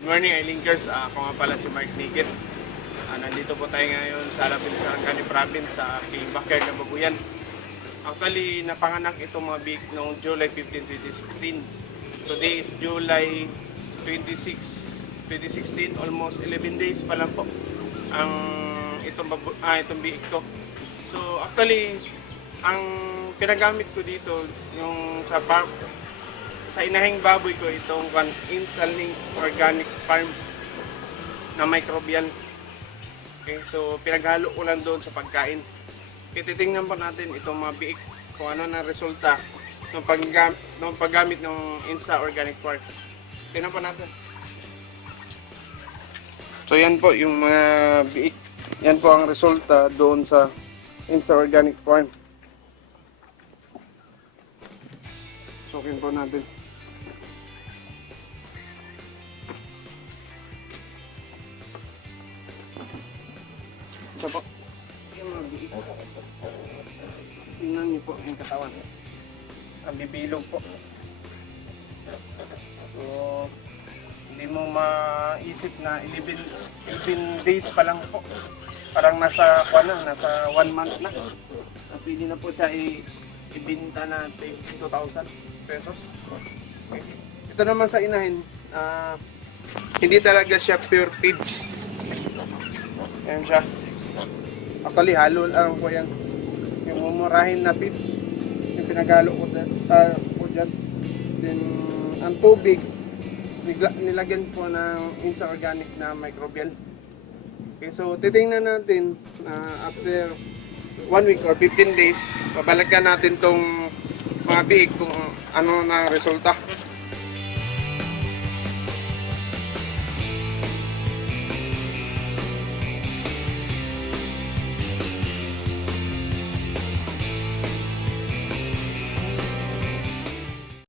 Good morning, Linkers. Ako nga pala si Mark Nigit. Nandito po tayo ngayon sa Alabin sa Arcani Province sa aking backyard na babuyan. Actually, napanganak itong mga big noong July 15, 2016. Today is July 26, 2016. Almost 11 days pa lang po ang itong biik ko. So actually, ang pinagamit ko dito yung sa inahing baboy ko itong Insalink Organic Farm na microbial. Okay, so pinaghalo ko lang doon sa pagkain. Titingnan po natin itong mga biik kung ano na resulta ng paggamit ng Insa Organic Farm. Tingnan po natin. So yan po yung mga biik. Yan po ang resulta doon sa Insa Organic Farm. Sukin po natin. Ito po. Yung mga biik. Tingnan niyo po yung katawan. Ang bibilog po. So, hindi mo maisip na 11 days pa lang po. Parang nasa 1 month na. Pwede na po siya ibinta natin 2,000 pesos. Okay. Ito naman sa inahin, hindi talaga siya pure feeds. Ayan siya. Actually, halo lang po yan. Yung mumurahin na feeds, yung pinagalo ko dyan. Then, ang tubig, nilagyan po ng Insa Organic na microbial. Okay, so titingnan natin after 1 week or 15 days, babalikan natin tong mga biik kung ano na resulta.